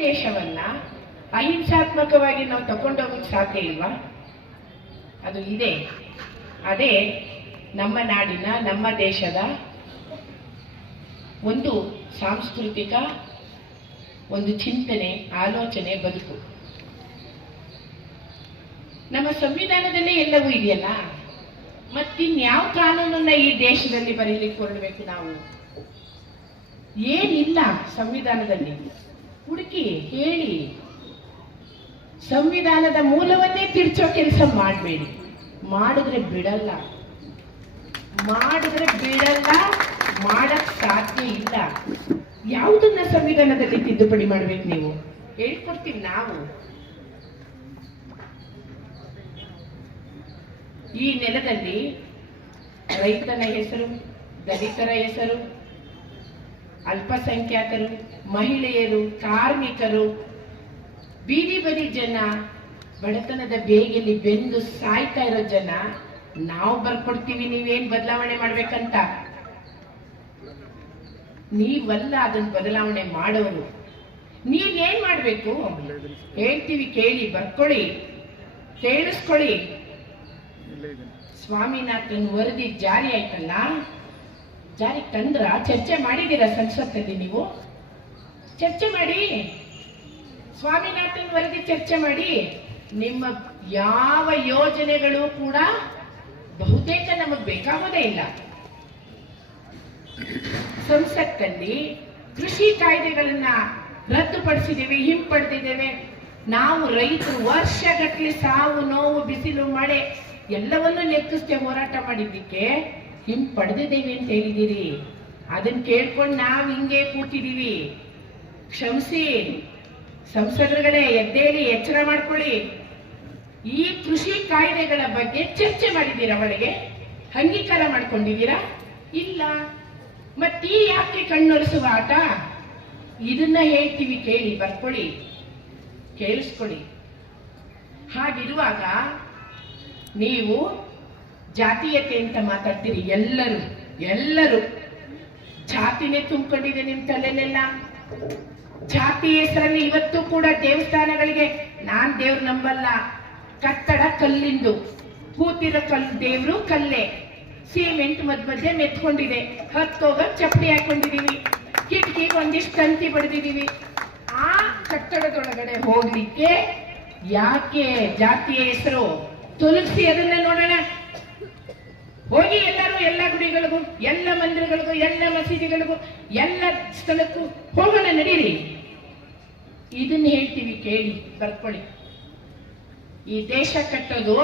ದೇಶವನ್ನ ಅಹಿಂಸಾತ್ಮಕವಾಗಿ ನಾವು ತಗೊಂಡೋಗಕ್ಕೆ ಸಾಧ್ಯ ಇಲ್ವಾ? ಅದು ಇದೆ. ಅದೇ ನಮ್ಮ ನಾಡಿನ, ನಮ್ಮ ದೇಶದ ಒಂದು ಸಾಂಸ್ಕೃತಿಕ ಒಂದು ಚಿಂತನೆ, ಆಲೋಚನೆ, ಬದುಕು. ನಮ್ಮ ಸಂವಿಧಾನದಲ್ಲೇ ಎಲ್ಲವೂ ಇದೆಯಲ್ಲ? ಮತ್ತಿನ್ಯಾವ ಕಾನೂನನ್ನ ಈ ದೇಶದಲ್ಲಿ ಬರೀಲಿಕ್ಕೆ ಹೊರಡಬೇಕು ನಾವು? ಏನಿಲ್ಲ ಸಂವಿಧಾನದಲ್ಲಿ. ಹುಡುಕಿ ಹೇಳಿ, ಸಂವಿಧಾನದ ಮೂಲವನ್ನೇ ತಿರ್ಚೋ ಕೆಲಸ ಮಾಡಬೇಡಿ. ಮಾಡಿದ್ರೆ ಬಿಡಲ್ಲ. ಮಾಡಿದ್ರೆ ಬಿಡಲ್ಲ, ಮಾಡಕ್ ಸಾಧ್ಯ ಇಲ್ಲ. ಯಾವುದನ್ನ ಸಂವಿಧಾನದಲ್ಲಿ ತಿದ್ದುಪಡಿ ಮಾಡ್ಬೇಕು ನೀವು? ಹೇಳ್ಕೊಡ್ತೀವಿ ನಾವು. ಈ ನೆಲದಲ್ಲಿ ರೈತನ ಹೆಸರು, ದಲಿತರ ಹೆಸರು ಅಲ್ಪಸಂಖ್ಯಾತರು ಮಹಿಳೆಯರು ಕಾರ್ಮಿಕರು ಬೀದಿ ಬದಿ ಜನ ಬಡತನದ ಬೇಗೆಲಿ ಬೆಂದು ಸಾಯ್ತಾ ಇರೋ ಜನ ನಾವು ಬರ್ಕೊಡ್ತೀವಿ ನೀವೇನ್ ಬದಲಾವಣೆ ಮಾಡ್ಬೇಕಂತ? ನೀವಲ್ಲ ಅದನ್ನ ಬದಲಾವಣೆ ಮಾಡೋರು. ನೀವೇನ್ ಮಾಡ್ಬೇಕು? ಹೇಳ್ತೀವಿ ಕೇಳಿ ಬರ್ಕೊಳ್ಳಿ ಕೇಳಿಸ್ಕೊಳ್ಳಿ. ಸ್ವಾಮಿನಾಥನ್ ವರದಿ ಜಾರಿ ಆಯ್ತಲ್ಲ? ಜಾರಿ ತಂದ್ರ ಚರ್ಚೆ ಮಾಡಿದ್ದೀರಾ ಸಂಸತ್ತಲ್ಲಿ ನೀವು? ಚರ್ಚೆ ಮಾಡಿ. ಸ್ವಾಮಿನಾಥನ್ ವರದಿ ಚರ್ಚೆ ಮಾಡಿ. ನಿಮ್ಮ ಯಾವ ಯೋಜನೆಗಳು ಕೂಡ ಬಹುತೇಕ ನಮಗೆ ಬೇಕಾಗೋದೇ ಇಲ್ಲ. ಸಂಸತ್ತಲ್ಲಿ ಕೃಷಿ ಕಾಯ್ದೆಗಳನ್ನ ರದ್ದುಪಡಿಸಿದ್ದೇವೆ, ಹಿಂಪಡೆದಿದ್ದೇವೆ. ನಾವು ರೈತರು ವರ್ಷಗಟ್ಟಲೆ ಸಾವು ನೋವು, ಬಿಸಿಲು, ಮಳೆ ಎಲ್ಲವನ್ನೂ ಲೆಕ್ಕಿಸ್ತೇವೆ ಹೋರಾಟ ಮಾಡಿದ್ದಕ್ಕೆ ಹಿಂಪಡೆದಿದ್ದೇವೆ ಅಂತ ಹೇಳಿದ್ದೀರಿ. ಅದನ್ನ ಕೇಳ್ಕೊಂಡು ನಾವು ಹಿಂಗೆ ಕೂತಿದೀವಿ ಕ್ಷಮಿಸಿ. ಸಂಸದರುಗಳೇ, ಎದ್ದೇಳಿ, ಎಚ್ಚರ ಮಾಡ್ಕೊಳ್ಳಿ. ಈ ಕೃಷಿ ಕಾಯ್ದೆಗಳ ಬಗ್ಗೆ ಚರ್ಚೆ ಮಾಡಿದ್ದೀರಾ ಒಳಗೆ ಅಂಗೀಕಾರ ಮಾಡ್ಕೊಂಡಿದ್ದೀರಾ? ಇಲ್ಲ. ಮತ್ತೀ ಯಾಕೆ ಕಣ್ಣೊರೆಸುವ ಆಟ? ಇದನ್ನ ಹೇಳ್ತೀವಿ ಕೇಳಿ, ಬರ್ಕೊಳ್ಳಿ. ಕೇಳಿಸ್ಕೊಳ್ಳಿ. ಹಾಗಿರುವಾಗ ನೀವು ಜಾತೀಯತೆ ಅಂತ ಮಾತಾಡ್ತೀರಿ? ಎಲ್ಲರೂ ಎಲ್ಲರೂ. ಜಾತಿನೇ ತುಂಬಿಕೊಂಡಿದೆ ನಿಮ್ ತಲೆಲೆಲ್ಲ. ಜಾತಿ ಹೆಸರಲ್ಲಿ ಇವತ್ತು ಕೂಡ ದೇವಸ್ಥಾನಗಳಿಗೆ ನಾನ್ ದೇವ್ರು ನಂಬಲ್ಲ. ಕಟ್ಟಡ ಕಲ್ಲಿಂದು. ಕೂತಿರೋ ಕಲ್, ದೇವ್ರು ಕಲ್ಲೇ. ಸಿಮೆಂಟ್ ಮದ್ ಮಧ್ಯೆ ಮೆತ್ಕೊಂಡಿದೆ. ಹತ್ತೋಗ ಚಪ್ಪಡಿ ಹಾಕೊಂಡಿದೀವಿ. ಕಿಟಕಿಗೆ ಒಂದಿಷ್ಟು ತಂತಿ ಬಡ್ದಿದೀವಿ. ಆ ಕಟ್ಟಡದೊಳಗಡೆ ಹೋಗ್ಲಿಕ್ಕೆ ಯಾಕೆ ಜಾತಿಯ ಹೆಸರು? ತುಲಸಿ ಅದನ್ನ ನೋಡೋಣ. ಹೋಗಿ ಎಲ್ಲರೂ ಎಲ್ಲ ಗುಡಿಗಳಿಗೂ, ಎಲ್ಲ ಮಂದಿರಗಳಿಗೂ, ಎಲ್ಲ ಮಸೀದಿಗಳಿಗೂ, ಎಲ್ಲ ಸ್ಥಳಕ್ಕೂ ಹೋಗೋಣ ನಡೀರಿ. ಇದನ್ನ ಹೇಳ್ತೀವಿ ಕೇಳಿ, ಬರ್ಕೊಳ್ಳಿ. ಈ ದೇಶ ಕಟ್ಟೋದು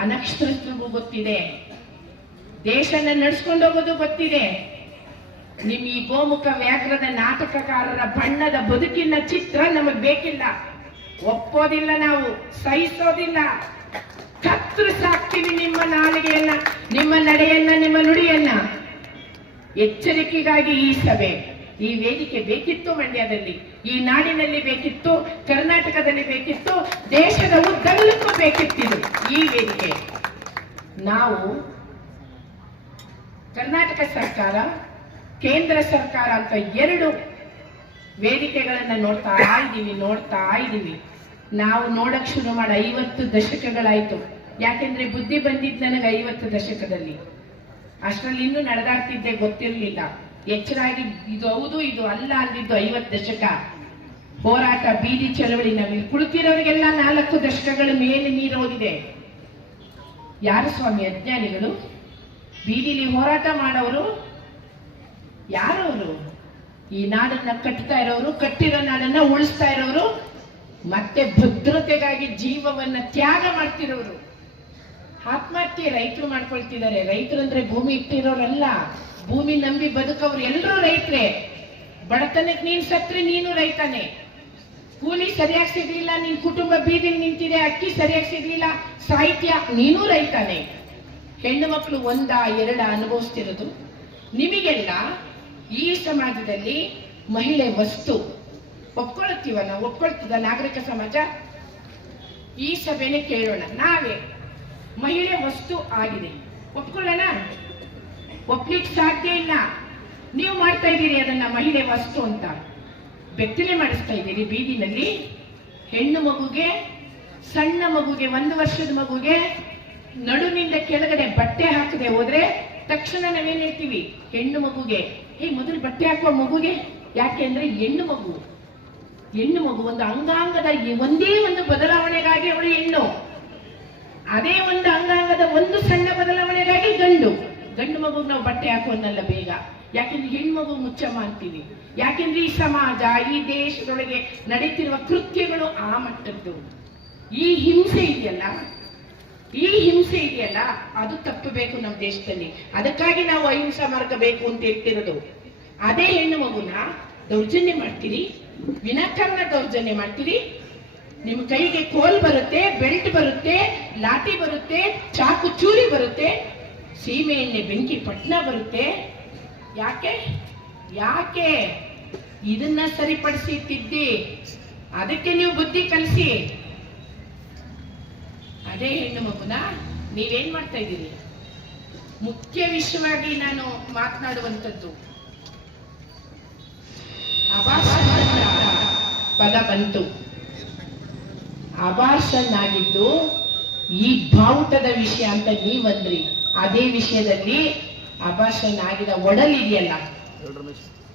ಅನಕ್ಷರಸ್ಥರಿಗೂ ಗೊತ್ತಿದೆ. ದೇಶನ ನಡ್ಸ್ಕೊಂಡು ಹೋಗೋದು ಗೊತ್ತಿದೆ. ನಿಮ್ ಈ ಗೋಮುಖ ವ್ಯಾಘ್ರದ ನಾಟಕಕಾರರ ಬಣ್ಣದ ಬದುಕಿನ ಚಿತ್ರ ನಮಗ್ ಬೇಕಿಲ್ಲ. ಒಪ್ಪೋದಿಲ್ಲ ನಾವು, ಸಹಿಸೋದಿಲ್ಲ. ಕತ್ತರಿಸಾಕ್ತೀವಿ ನಿಮ್ಮ ನಾಲಿಗೆಯನ್ನ, ನಿಮ್ಮ ನಡೆಯನ್ನ, ನಿಮ್ಮ ನುಡಿಯನ್ನ ಎಚ್ಚರಿಕೆಗಾಗಿ ಈ ಸಭೆ, ಈ ವೇದಿಕೆ ಬೇಕಿತ್ತು ಮಂಡ್ಯದಲ್ಲಿ, ಈ ನಾಡಿನಲ್ಲಿ ಬೇಕಿತ್ತು, ಕರ್ನಾಟಕದಲ್ಲಿ ಬೇಕಿತ್ತು, ದೇಶದ ಉದ್ದಗಲಕ್ಕೂ ಬೇಕಿತ್ತಿದು ಈ ವೇದಿಕೆ. ನಾವು ಕರ್ನಾಟಕ ಸರ್ಕಾರ, ಕೇಂದ್ರ ಸರ್ಕಾರ ಅಂತ ಎರಡು ವೇದಿಕೆಗಳನ್ನ ನೋಡ್ತಾ ಇದ್ದೀವಿ ನೋಡ್ತಾ ಇದ್ದೀವಿ ನಾವು ನೋಡಕ್ ಶುರು ಮಾಡಿ ಐವತ್ತು ದಶಕಗಳಾಯ್ತು. ಯಾಕೆಂದ್ರೆ ಬುದ್ಧಿ ಬಂದಿದ್ ನನಗೆ ಐವತ್ತು ದಶಕದಲ್ಲಿ. ಅಷ್ಟರಲ್ಲಿ ಇನ್ನೂ ನಡೆದಾಡ್ತಿದ್ದೆ ಗೊತ್ತಿರಲಿಲ್ಲ. ಎಚ್ಚರಾಗಿ, ಇದು ಹೌದು, ಇದು ಅಲ್ಲ ಅಂದಿದ್ದು ಐವತ್ತು ದಶಕ. ಹೋರಾಟ, ಬೀದಿ ಚಳವಳಿ ನಮಗೆ ಕುಳಿತಿರೋರಿಗೆಲ್ಲ ನಾಲ್ಕು ದಶಕಗಳ ಮೇಲೆ ನೀರು ಹೋಗಿದೆ. ಯಾರು ಸ್ವಾಮಿ, ಅಜ್ಞಾನಿಗಳು? ಬೀದಿಲಿ ಹೋರಾಟ ಮಾಡೋರು? ಯಾರು ಅವರು ಈ ನಾಡನ್ನ ಕಟ್ತಾ ಇರೋರು, ಕಟ್ಟಿರೋ ನಾಡನ್ನ ಉಳಿಸ್ತಾ ಇರೋರು? ಮತ್ತೆ ಭದ್ರತೆಗಾಗಿ ಜೀವವನ್ನ ತ್ಯಾಗ ಮಾಡ್ತಿರೋರು. ಆತ್ಮಹತ್ಯೆ ರೈತರು ಮಾಡ್ಕೊಳ್ತಿದ್ದಾರೆ. ರೈತರು ಅಂದ್ರೆ ಭೂಮಿ ಇಟ್ಟಿರೋರಲ್ಲ. ಭೂಮಿ ನಂಬಿ ಬದುಕವ್ರು ಎಲ್ಲರೂ ರೈತರೇ. ಬಡತನಕ್ಕೆ ನೀನ್ ಸತ್ರೆ, ನೀನು ರೈತನೇ. ಕೂಲಿ ಸರಿಯಾಗಿ ಸಿಗ್ಲಿಲ್ಲ, ನಿನ್ ಕುಟುಂಬ ಬೀದಿ ನಿಂತಿದೆ, ಅಕ್ಕಿ ಸರಿಯಾಗಿ ಸಿಗ್ಲಿಲ್ಲ, ಸಾಹಿತ್ಯ, ನೀನು ರೈತಾನೆ. ಹೆಣ್ಣು ಮಕ್ಕಳು ಒಂದ ಎರಡ ಅನುಭವಿಸ್ತಿರೋದು. ನಿಮಗೆಲ್ಲ ಈ ಸಮಾಜದಲ್ಲಿ ಮಹಿಳೆ ವಸ್ತು ಒಪ್ಕೊಳ್ತೀವ ನಾವು ಒಪ್ಕೊಳ್ತದ ನಾಗರಿಕ ಸಮಾಜ? ಈ ಸಭೆನೇ ಕೇಳೋಣ. ನಾವೇ ಮಹಿಳೆ ವಸ್ತು ಆಗಿದೆ. ಒಪ್ಕೊಳ್ಳೋಣ? ಒಪ್ಲಿಕ್ಕೆ ಸಾಧ್ಯ ಇಲ್ಲ. ನೀವು ಮಾಡ್ತಾ ಇದ್ದೀರಿ ಅದನ್ನ, ಮಹಿಳೆ ವಸ್ತು ಅಂತ. ಬೆತ್ತಲೆ ಮಾಡಿಸ್ತಾ ಇದ್ದೀರಿ ಬೀದಿನಲ್ಲಿ. ಹೆಣ್ಣು ಮಗುಗೆ, ಸಣ್ಣ ಮಗುಗೆ, ಒಂದು ವರ್ಷದ ಮಗುಗೆ ನಡುವಿನಿಂದ ಕೆಳಗಡೆ ಬಟ್ಟೆ ಹಾಕದೆ ಹೋದ್ರೆ ತಕ್ಷಣ ನಾವೇನ್ ಹೇಳ್ತೀವಿ? ಹೆಣ್ಣು ಮಗುಗೆ. ಈ ಮೊದಲು ಬಟ್ಟೆ ಹಾಕುವ ಮಗುಗೆ? ಯಾಕೆ ಅಂದ್ರೆ ಹೆಣ್ಣು ಮಗು. ಹೆಣ್ಣು ಮಗು ಒಂದು ಅಂಗಾಂಗದ ಒಂದೇ ಒಂದು ಬದಲಾವಣೆಗಾಗಿ ಅವಳು ಹೆಣ್ಣು. ಅದೇ ಒಂದು ಅಂಗಾಂಗದ ಒಂದು ಸಣ್ಣ ಬದಲಾವಣೆಗಾಗಿ ಗಂಡು. ಗಂಡು ಮಗುಗೆ ನಾವು ಬಟ್ಟೆ ಹಾಕುವನ್ನಲ್ಲ ಬೇಗ. ಯಾಕೆಂದ್ರೆ ಹೆಣ್ಮಗು ಮುಚ್ಚ ಮಾಡ್ತೀವಿ. ಯಾಕೆಂದ್ರೆ ಈ ಸಮಾಜ, ಈ ದೇಶದೊಳಗೆ ನಡೀತಿರುವ ಕೃತ್ಯಗಳು ಆ ಮಟ್ಟದ್ದು. ಈ ಹಿಂಸೆ ಇದೆಯಲ್ಲ? ಈ ಹಿಂಸೆ ಇದೆಯಲ್ಲ? ಅದು ತಪ್ಪಬೇಕು ನಮ್ಮ ದೇಶದಲ್ಲಿ. ಅದಕ್ಕಾಗಿ ನಾವು ಅಹಿಂಸಾ ಮಾರ್ಗ ಬೇಕು ಅಂತ ಹೇಳ್ತಿರೋದು. ಅದೇ ಹೆಣ್ಣು ಮಗುನ ದೌರ್ಜನ್ಯ ಮಾಡ್ತೀರಿ. ವಿನಾಕಾರಣ ದೌರ್ಜನ್ಯ ಮಾಡ್ತೀರಿ. ನಿಮ್ಮ ಕೈಗೆ ಕೋಲ್ ಬರುತ್ತೆ, ಬೆಲ್ಟ್ ಬರುತ್ತೆ, ಲಾಠಿ ಬರುತ್ತೆ, ಚಾಕು ಚೂರಿ ಬರುತ್ತೆ ಸೀಮೆ ಬೆಂಕಿ ಪಟ್ನ ಬರುತ್ತೆ. ಯಾಕೆ? ಯಾಕೆ? ಇದನ್ನ ಸರಿಪಡಿಸಿ ತಿದ್ದಿ ಅದಕ್ಕೆ ನೀವು ಬುದ್ಧಿ ಕಲಿಸಿ. ಅದೇ ಹೆಣ್ಣು ಮಗುನ ನೀವೇನ್ ಮಾಡ್ತಾ ಇದ್ದೀರಿ? ಮುಖ್ಯ ವಿಷಯವಾಗಿ ನಾನು ಮಾತನಾಡುವಂಥದ್ದು. ಅಭಾಷಣ ಪದ ಬಂತು. ಅಭಾಷಣ್ ಆಗಿದ್ದು ಈ ಬಾವುಟದ ವಿಷಯ ಅಂತ ನೀವಂದ್ರಿ ಅದೇ ವಿಷಯದಲ್ಲಿ ಅಭಾಷನಾಗಿದ ಆಗಿದ ಒಡಲಿದೆಯಲ್ಲ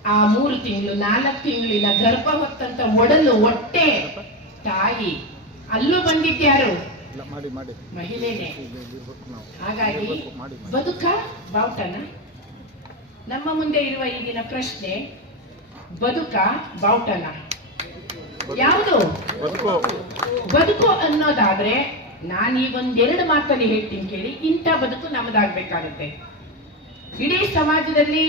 ಆ ಮೂರು ತಿಂಗಳು ನಾಲ್ಕು ತಿಂಗಳಿನ ಗರ್ಭ ಹೊತ್ತಂತ ಒಡಲು ಹೊಟ್ಟೆ ತಾಯಿ. ಅಲ್ಲೂ ಬಂದಿದ್ಯಾರು ಮಹಿಳೆನೆ. ಹಾಗಾಗಿ. ಬದುಕ ಬಾವುಟನ ನಮ್ಮ ಮುಂದೆ ಇರುವ ಈಗಿನ ಪ್ರಶ್ನೆ ಬದುಕ ಬಾವುಟನ ಯಾವುದು? ಬದುಕು. ಅನ್ನೋದಾದ್ರೆ ನಾನು ಈಗ ಒಂದೆರಡು ಮಾತಲ್ಲಿ ಹೇಳ್ತೀನಿ ಕೇಳಿ. ಇಂಥ ಬದುಕು ನಮ್ಮದಾಗಬೇಕಾಗುತ್ತೆ ಇಡೀ ಸಮಾಜದಲ್ಲಿ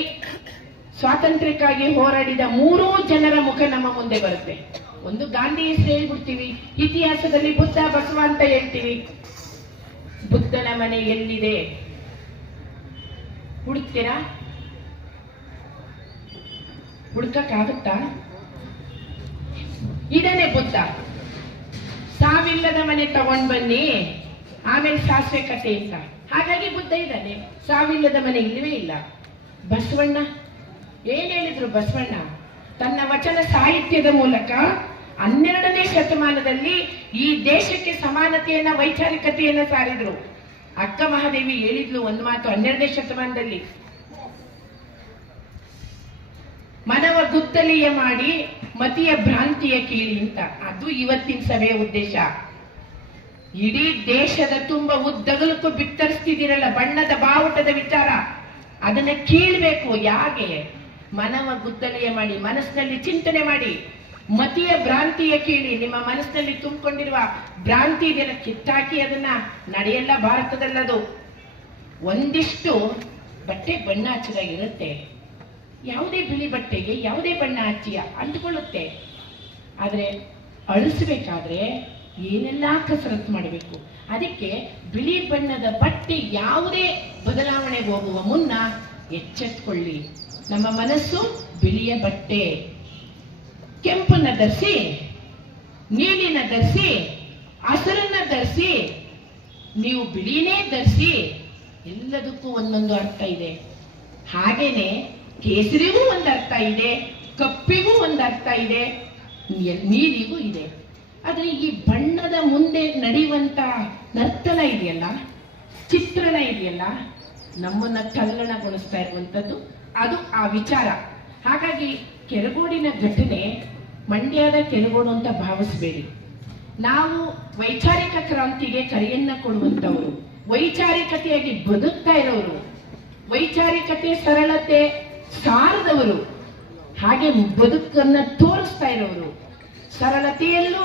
ಸ್ವಾತಂತ್ರ್ಯಕ್ಕಾಗಿ ಹೋರಾಡಿದ ಮೂರೂ ಜನರ ಮುಖ ನಮ್ಮ ಮುಂದೆ ಬರುತ್ತೆ. ಒಂದು ಗಾಂಧಿ ಹೆಸರು ಹೇಳ್ಬಿಡ್ತೀವಿ ಇತಿಹಾಸದಲ್ಲಿ ಬುದ್ಧ ಬಸವ ಅಂತ ಹೇಳ್ತೀವಿ. ಬುದ್ಧನ ಮನೆ ಎಲ್ಲಿದೆ? ಹುಡುಕ್ತೀರಾ? ಹುಡುಕಕ್ಕಾಗುತ್ತಾ? ಇದಾನೆ ಬುದ್ಧ ಸಾವಿಲ್ಲದ ಮನೆ ತಗೊಂಡ್ ಬನ್ನಿ. ಆಮೇಲೆ ಸಾಸಿವೆ ಕತೆ ಅಂತ ಹಾಗಾಗಿ ಬುದ್ಧ ಇದ್ದಾನೆ. ಸಾವಿಲ್ಲದ ಮನೆ ಇಲ್ಲವೇ ಇಲ್ಲ. ಬಸವಣ್ಣ, ಏನ್ ಹೇಳಿದ್ರು ಬಸವಣ್ಣ? ತನ್ನ ವಚನ ಸಾಹಿತ್ಯದ ಮೂಲಕ ಹನ್ನೆರಡನೇ ಶತಮಾನದಲ್ಲಿ ಈ ದೇಶಕ್ಕೆ ಸಮಾನತೆಯನ್ನ, ವೈಚಾರಿಕತೆಯನ್ನ ಸಾರಿದ್ರು. ಅಕ್ಕ ಮಹಾದೇವಿ ಹೇಳಿದ್ಲು ಒಂದು ಮಾತು ಹನ್ನೆರಡನೇ ಶತಮಾನದಲ್ಲಿ. ಮನವ ಗುತ್ತಲೀಯ ಮಾಡಿ ಮತಿಯ ಭ್ರಾಂತಿಯ ಕೀಳಿ ಅಂತ. ಅದು ಇವತ್ತಿನ ಸಭೆಯ ಉದ್ದೇಶ. ಇಡೀ ದೇಶದ ತುಂಬ ಉದ್ದಗಲಕ್ಕೂ ಬಿತ್ತರಿಸ್ತಿದ್ದೀರಲ್ಲ, ಬಣ್ಣದ ಬಾವುಟದ ವಿಚಾರ. ಅದನ್ನ ಕೀಳ್ಬೇಕು ಯಾಕೆ? ಮನವ ಗುದ್ದಲಿಯ ಮಾಡಿ, ಮನಸ್ಸಿನಲ್ಲಿ ಚಿಂತನೆ ಮಾಡಿ. ಮತಿಯ ಭ್ರಾಂತಿಯ ಕೀಳಿ ನಿಮ್ಮ ಮನಸ್ಸಿನಲ್ಲಿ ತುಂಬಿಕೊಂಡಿರುವ ಭ್ರಾಂತಿ ಇದೆಲ್ಲ ಕಿತ್ತಾಕಿ ಅದನ್ನ ನಡೆಯಲ್ಲ ಭಾರತದಲ್ಲದು. ಒಂದಿಷ್ಟು ಬಟ್ಟೆ ಬಣ್ಣ ಹಚ್ಚದಾಗಿರುತ್ತೆ ಯಾವುದೇ ಬಿಳಿ ಬಟ್ಟೆಗೆ, ಯಾವುದೇ ಬಣ್ಣ ಹಚ್ಚಿಯ ಅಂಟ್ಕೊಳ್ಳುತ್ತೆ. ಆದರೆ ಅಳಿಸ್ಬೇಕಾದ್ರೆ ಏನೆಲ್ಲ ಕಸರತ್ತು ಮಾಡಬೇಕು. ಅದಕ್ಕೆ ಬಿಳಿ ಬಣ್ಣದ ಬಟ್ಟೆ ಯಾವುದೇ ಬದಲಾವಣೆಗೆ ಹೋಗುವ ಮುನ್ನ ಎಚ್ಚೆತ್ಕೊಳ್ಳಿ. ನಮ್ಮ ಮನಸ್ಸು ಬಿಳಿಯ ಬಟ್ಟೆ. ಕೆಂಪನ್ನ ಧರಿಸಿ, ನೀಲಿನ ಧರಿಸಿ, ಹಸರನ್ನ ಧರಿಸಿ, ನೀವು ಬಿಳಿನೇ ಧರಿಸಿ, ಎಲ್ಲದಕ್ಕೂ ಒಂದೊಂದು ಅರ್ಥ ಇದೆ. ಹಾಗೇನೆ ಕೇಸರಿಗೂ ಒಂದು ಅರ್ಥ ಇದೆ, ಕಪ್ಪಿಗೂ ಒಂದು ಅರ್ಥ ಇದೆ, ನೀರಿಗೂ ಇದೆ. ಆದರೆ ಈ ಬಣ್ಣದ ಮುಂದೆ ನಡೆಯುವಂತ ನರ್ತನ ಇದೆಯಲ್ಲ, ಚಿತ್ರಣ ಇದೆಯಲ್ಲ, ನಮ್ಮನ್ನ ತಲ್ಲಣಗೊಳಿಸ್ತಾ ಇರುವಂತದ್ದು ಅದು ಆ ವಿಚಾರ. ಹಾಗಾಗಿ ಕೆರಗೋಡಿನ ಘಟನೆ ಮಂಡ್ಯದ ಕೆರಗೋಡು ಅಂತ ಭಾವಿಸಬೇಡಿ. ನಾವು ವೈಚಾರಿಕ ಕ್ರಾಂತಿಗೆ ಕರೆಯನ್ನ ಕೊಡುವಂಥವರು, ವೈಚಾರಿಕತೆಯಾಗಿ ಬದುಕ್ತಾ ಇರೋರು, ವೈಚಾರಿಕತೆ, ಸರಳತೆ ಸಾರದವರು ಹಾಗೆ ಬದುಕನ್ನ ತೋರಿಸ್ತಾ ಇರೋರು. ಸರಳತೆಯಲ್ಲೂ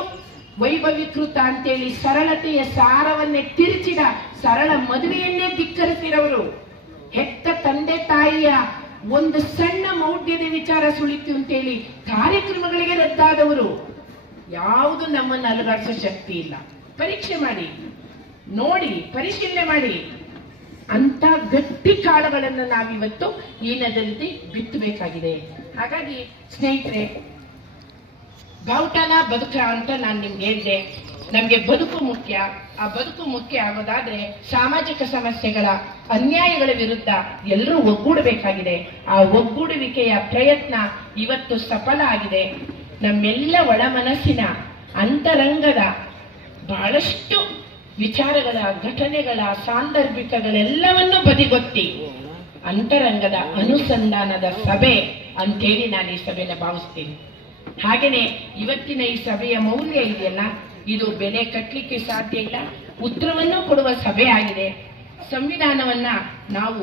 ವೈಭವೀಕೃತ ಅಂತೇಳಿ ಸರಳತೆಯ ಸಾರವನ್ನೇ ತಿರುಚಿದ ಸರಳ ಮದುವೆಯನ್ನೇ ಧಿಕ್ಕರಿಸಿರೋರು. ಹೆತ್ತ ತಂದೆ ತಾಯಿಯ ಒಂದು ಸಣ್ಣ ಮೌಢ್ಯದ ವಿಚಾರ ಸುಳಿತು ಅಂತೇಳಿ ಕಾರ್ಯಕ್ರಮಗಳಿಗೆ ರದ್ದಾದವರು. ಯಾವುದು ನಮ್ಮನ್ನು ಅಲುಗಾಡಿಸೋ ಶಕ್ತಿ ಇಲ್ಲ. ಪರೀಕ್ಷೆ ಮಾಡಿ, ನೋಡಿ, ಪರಿಶೀಲನೆ ಮಾಡಿ. ಅಂತ ಗಟ್ಟಿ ಕಾಳುಗಳನ್ನು ನಾವಿವತ್ತು ಈ ರೀತಿ ಬಿತ್ತಬೇಕಾಗಿದೆ. ಹಾಗಾಗಿ ಸ್ನೇಹಿತರೆ ಬಾವುಟನ ಬದುಕ ಅಂತ ನಾನು ನಿಮ್ಗೆ ಹೇಳಿದೆ. ನಮ್ಗೆ ಬದುಕು ಮುಖ್ಯ. ಆ ಬದುಕು ಮುಖ್ಯ ಆಗೋದಾದ್ರೆ ಸಾಮಾಜಿಕ ಸಮಸ್ಯೆಗಳ, ಅನ್ಯಾಯಗಳ ವಿರುದ್ಧ ಎಲ್ಲರೂ ಒಗ್ಗೂಡಬೇಕಾಗಿದೆ. ಆ ಒಗ್ಗೂಡುವಿಕೆಯ ಪ್ರಯತ್ನ ಇವತ್ತು ಸಫಲ ಆಗಿದೆ. ನಮ್ಮೆಲ್ಲ ಒಳ ಮನಸ್ಸಿನ ಅಂತರಂಗದ ಬಹಳಷ್ಟು ವಿಚಾರಗಳ, ಘಟನೆಗಳ, ಸಾಂದರ್ಭಿಕಗಳೆಲ್ಲವನ್ನೂ ಬದಿಗೊತ್ತಿ ಅಂತರಂಗದ ಅನುಸಂಧಾನದ ಸಭೆ ಅಂತೇಳಿ ನಾನು ಈ ಸಭೆನ ಭಾವಿಸ್ತೀನಿ. ಹಾಗೇನೆ ಇವತ್ತಿನ ಈ ಸಭೆಯ ಮೌಲ್ಯ ಇದೆಯಲ್ಲ, ಇದು ಬೆಲೆ ಕಟ್ಟಲಿಕ್ಕೆ ಸಾಧ್ಯ ಇಲ್ಲ, ಉತ್ತರವನ್ನು ಕೊಡುವ ಸಭೆ ಆಗಿದೆ. ಸಂವಿಧಾನವನ್ನ ನಾವು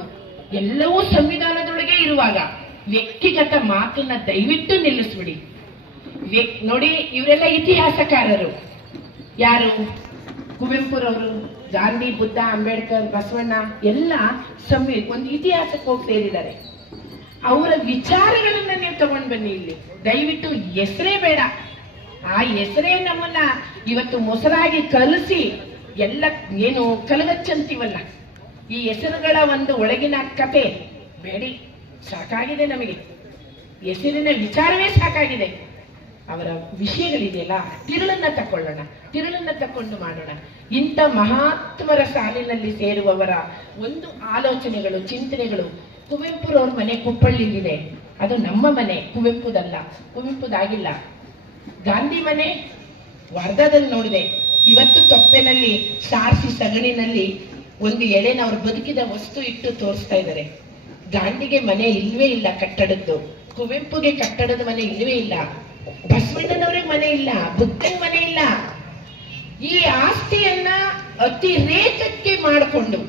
ಎಲ್ಲವೂ ಸಂವಿಧಾನದೊಳಗೆ ಇರುವಾಗ ವ್ಯಕ್ತಿಗತ ಮಾತನ್ನ ದಯವಿಟ್ಟು ನಿಲ್ಲಿಸ್ಬಿಡಿ. ನೋಡಿ ಇವರೆಲ್ಲ ಇತಿಹಾಸಕಾರರು. ಯಾರು? ಕುವೆಂಪುರವರು, ಗಾಂಧಿ, ಬುದ್ಧ, ಅಂಬೇಡ್ಕರ್, ಬಸವಣ್ಣ ಎಲ್ಲ ಸಮಯ ಒಂದು ಇತಿಹಾಸಕ್ಕೆ ಹೋಗಿ ಸೇರಿದ್ದಾರೆ. ಅವರ ವಿಚಾರಗಳನ್ನ ನೀವು ತಗೊಂಡ್ ಬನ್ನಿ ಇಲ್ಲಿ. ದಯವಿಟ್ಟು ಹೆಸರೇ ಬೇಡ. ಆ ಹೆಸರೇ ನಮ್ಮನ್ನ ಇವತ್ತು ಮೊಸರಾಗಿ ಕಲಸಿ ಎಲ್ಲ ಏನು ಕಲಗಚ್ಚಂತೀವಲ್ಲ. ಈ ಹೆಸರುಗಳ ಒಂದು ಒಳಗಿನ ಕತೆ ಬೇಡಿ. ಸಾಕಾಗಿದೆ ನಮಗೆ. ಹೆಸರಿನ ವಿಚಾರವೇ ಸಾಕಾಗಿದೆ. ಅವರ ವಿಷಯಗಳಿದೆಯಲ್ಲ, ತಿರುಳನ್ನ ತಕೊಳ್ಳೋಣ ತಿರುಳನ್ನ ತಕೊಂಡು ಮಾಡೋಣ. ಇಂಥ ಮಹಾತ್ಮರ ಸಾಲಿನಲ್ಲಿ ಸೇರುವವರ ಒಂದು ಆಲೋಚನೆಗಳು, ಚಿಂತನೆಗಳು ಕುವೆಂಪುರವ್ರ ಮನೆ ಕುಪ್ಪಳ್ಳಿಲಿದೆ. ಅದು ನಮ್ಮ ಮನೆ, ಕುವೆಂಪುದಲ್ಲ, ಕುವೆಂಪುದಾಗಿಲ್ಲ. ಗಾಂಧಿ ಮನೆ ವಾರ್ಧಾದಲ್ಲಿ ನೋಡಿದೆ. ಇವತ್ತು ತೊಪ್ಪೆನಲ್ಲಿ, ಸಾರಿಸಿ ಸಗಣಿನಲ್ಲಿ ಒಂದು ಎಳೆನ ಅವ್ರು ಬದುಕಿದ ವಸ್ತು ಇಟ್ಟು ತೋರಿಸ್ತಾ ಇದ್ದಾರೆ. ಗಾಂಧಿಗೆ ಮನೆ ಇಲ್ವೇ ಇಲ್ಲ ಕಟ್ಟಡದ್ದು. ಕುವೆಂಪುಗೆ ಕಟ್ಟಡದ ಮನೆ ಇಲ್ವೇ ಇಲ್ಲ. ಬಸವಣ್ಣನವ್ರಿಗೆ ಮನೆ ಇಲ್ಲ, ಬುದ್ಧನ ಮನೆ ಇಲ್ಲ. ಈ ಆಸ್ತಿಯನ್ನ ಅತಿರೇಕಕ್ಕೆ ಮಾಡಿಕೊಂಡು,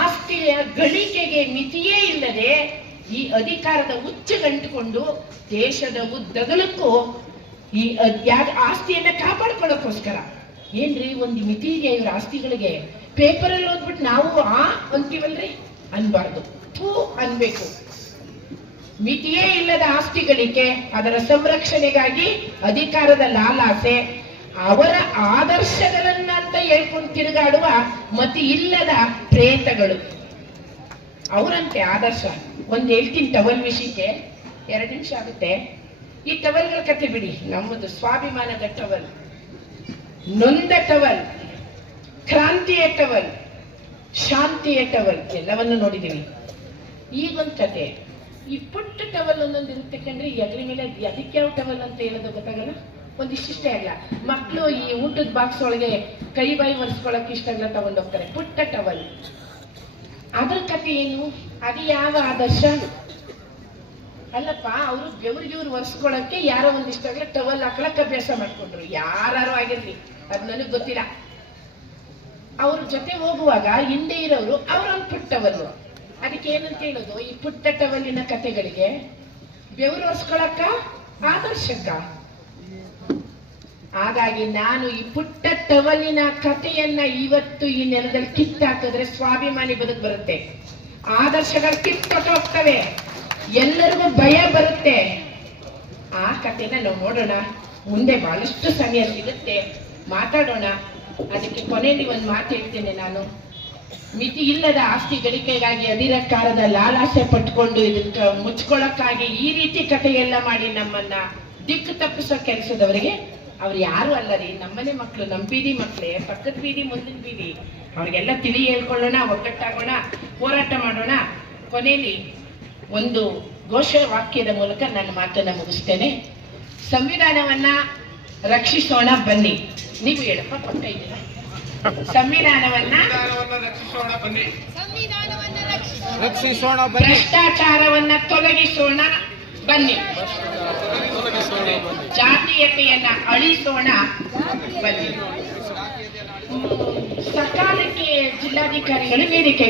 ಆಸ್ತಿಯ ಗಳಿಕೆಗೆ ಮಿತಿಯೇ ಇಲ್ಲದೆ ಈ ಅಧಿಕಾರದ ಉಚ್ಚಗಂಟುಕೊಂಡು ದೇಶದ ಉದ್ದಗಲಕ್ಕೂ ಈ ಆಸ್ತಿಯನ್ನ ಕಾಪಾಡ್ಕೊಳ್ಳೋಕ್ಕೋಸ್ಕರ. ಏನ್ರಿ ಒಂದು ಮಿತಿ ಇದೆ ಇವ್ರ ಆಸ್ತಿಗಳಿಗೆ ಪೇಪರಲ್ಲಿ ಓದ್ಬಿಟ್ಟು ನಾವು ಆ ಅಂತೀವಲ್ರಿ? ಅನ್ಬಾರ್ದು. ಥೂ ಅನ್ಬೇಕು. ಮಿತಿಯೇ ಇಲ್ಲದ ಆಸ್ತಿಗಳಿಗೆ ಅದರ ಸಂರಕ್ಷಣೆಗಾಗಿ ಅಧಿಕಾರದ ಲಾಲಾಸೆ, ಅವರ ಆದರ್ಶಗಳನ್ನಂತ ಹೇಳ್ಕೊಂಡು ತಿರುಗಾಡುವ ಮತಿ ಇಲ್ಲದ ಪ್ರೇತಗಳು. ಅವರಂತೆ ಆದರ್ಶ. ಒಂದು ಹೇಳ್ತೀನಿ ಟವಲ್ ವಿಷಯಕ್ಕೆ. ಎರಡು ನಿಮಿಷ ಆಗುತ್ತೆ. ಈ ಟವಲ್ಗಳ ಕತೆ ಬಿಡಿ. ನಮ್ಮದು ಸ್ವಾಭಿಮಾನದ ಟವಲ್. ನೊಂದ ಟವಲ್. ಕ್ರಾಂತಿಯ ಟವಲ್. ಶಾಂತಿಯ ಟವಲ್. ಎಲ್ಲವನ್ನು ನೋಡಿದೀವಿ ಈಗೊಂದು ಕತೆ. ಈ ಪುಟ್ಟ ಟವಲ್ ಒಂದೊಂದು ಇರುತ್ತೆ ಕಂಡ್ರೆ ಎಗ್ರಿ ಮೇಲೆ ಅದ್ ಅದಕ್ಕೆ ಯಾವ ಟವಲ್ ಅಂತ ಹೇಳೋದು ಗೊತ್ತಾಗಲ್ಲ? ಒಂದಿಷ್ಟಿಷ್ಟೇ ಅಲ್ಲ. ಮಕ್ಕಳು ಈ ಊಟದ ಬಾಕ್ಸ್ ಒಳಗೆ ಕೈ ಬಾಯಿ ಒರೆಸ್ಕೊಳಕ್ ಇಷ್ಟೆಲ್ಲ ತಗೊಂಡೋಗ್ತಾರೆ ಪುಟ್ಟ ಟವಲ್. ಅದ್ರ ಕತೆ ಏನು? ಅದು ಯಾವ ಆದರ್ಶ? ಅಲ್ಲಪ್ಪ, ಅವರು ಬೆವ್ರಿಗೆ ಇವ್ರು ಒರೆಸ್ಕೊಳಕ್ಕೆ ಯಾರೋ ಒಂದಿಷ್ಟಾಗಲ ಟವಲ್ ಹಾಕೊಳಕ್ ಅಭ್ಯಾಸ ಮಾಡ್ಕೊಂಡ್ರು. ಯಾರು ಆಗಿರ್ಲಿ, ಅದ್ ನನಗ್ ಗೊತ್ತಿಲ್ಲ. ಅವ್ರ ಜೊತೆ ಹೋಗುವಾಗ ಹಿಂದೆ ಇರೋರು ಅವರೊಂದು ಪುಟ್ಟವಲ್ಲು ಅದಕ್ಕೆ ಏನಂತ ಹೇಳೋದು, ಈ ಪುಟ್ಟ ಟವಲಿನ ಕತೆಗಳಿಗೆ ಬೆವರು ಒರೆಸ್ಕೊಳಕ್ಕ ಆದರ್ಶಕ್ಕ. ಹಾಗಾಗಿ ನಾನು ಈ ಪುಟ್ಟ ಟವಲಿನ ಕಥೆಯನ್ನ ಇವತ್ತು ಈ ನೆಲದಲ್ಲಿ ಕಿತ್ತಾಕಿದ್ರೆ ಸ್ವಾಭಿಮಾನಿ ಬದುಕು ಬರುತ್ತೆ. ಆದರ್ಶಗಳು ಕಿತ್ತೊಟ್ಟು ಹೋಗ್ತವೆ. ಎಲ್ಲರಿಗೂ ಭಯ ಬರುತ್ತೆ. ಆ ಕಥೆನ ನಾವು ನೋಡೋಣ. ಮುಂದೆ ಬಹಳಷ್ಟು ಸಮಯ ಸಿಗುತ್ತೆ. ಮಾತಾಡೋಣ. ಅದಕ್ಕೆ ಕೊನೆಯಲ್ಲಿ ಒಂದು ಮಾತು ಹೇಳ್ತೇನೆ ನಾನು. ಮಿತಿ ಇಲ್ಲದ ಆಸ್ತಿ ಗಳಿಕೆಗಾಗಿ ಅಧಿರಕ್ಕಾರದ ಲಾಲಾಸೆ ಪಟ್ಕೊಂಡು ಇದಕ್ಕೆ ಮುಚ್ಕೊಳಕ್ಕಾಗಿ ಈ ರೀತಿ ಕಥೆಯೆಲ್ಲ ಮಾಡಿ ನಮ್ಮನ್ನ ದಿಕ್ಕು ತಪ್ಪಿಸೋ ಕೆಲಸದವರಿಗೆ ಅವ್ರು ಯಾರು ಅಲ್ಲ ರೀ ನಮ್ಮನೆ ಮಕ್ಕಳು ನಮ್ಮ ಬೀದಿ ಮಕ್ಕಳೇ ಪಕ್ಕದ ಬೀದಿ, ಮುಂದಿನ ಬೀದಿ. ಅವ್ರಿಗೆಲ್ಲ ತಿಳಿ ಹೇಳ್ಕೊಳ್ಳೋಣ, ಒಗ್ಗಟ್ಟಾಗೋಣ, ಹೋರಾಟ ಮಾಡೋಣ. ಕೊನೆಯಲ್ಲಿ ಒಂದು ಘೋಷ ವಾಕ್ಯದ ಮೂಲಕ ನನ್ನ ಮಾತನ್ನ ಮುಗಿಸ್ತೇನೆ. ಸಂವಿಧಾನವನ್ನ ರಕ್ಷಿಸೋಣ ಬನ್ನಿ. ನೀವು ಹೇಳಪ್ಪ ಕೊಟ್ಟ ಇದ್ದೀರಾ? ಸಂವಿಧಾನವನ್ನ ರಕ್ಷಿಸೋಣ ಬನ್ನಿ. ಸಂವಿಧಾನವನ್ನ ರಕ್ಷಿಸೋಣ ರಕ್ಷಿಸೋಣ ಬನ್ನಿ. ಭ್ರಷ್ಟಾಚಾರವನ್ನ ತೊಲಗಿಸೋಣ ಬನ್ನಿ. ತೊಲಗಿಸೋಣ ಬನ್ನಿ. ಜಾತೀಯತೆಯನ್ನ ಅಳಿಸೋಣ ಬನ್ನಿ. ಸಕಾಲಕ್ಕೆ ಜಿಲ್ಲಾಧಿಕಾರಿಗಳು ವೇದಿಕೆ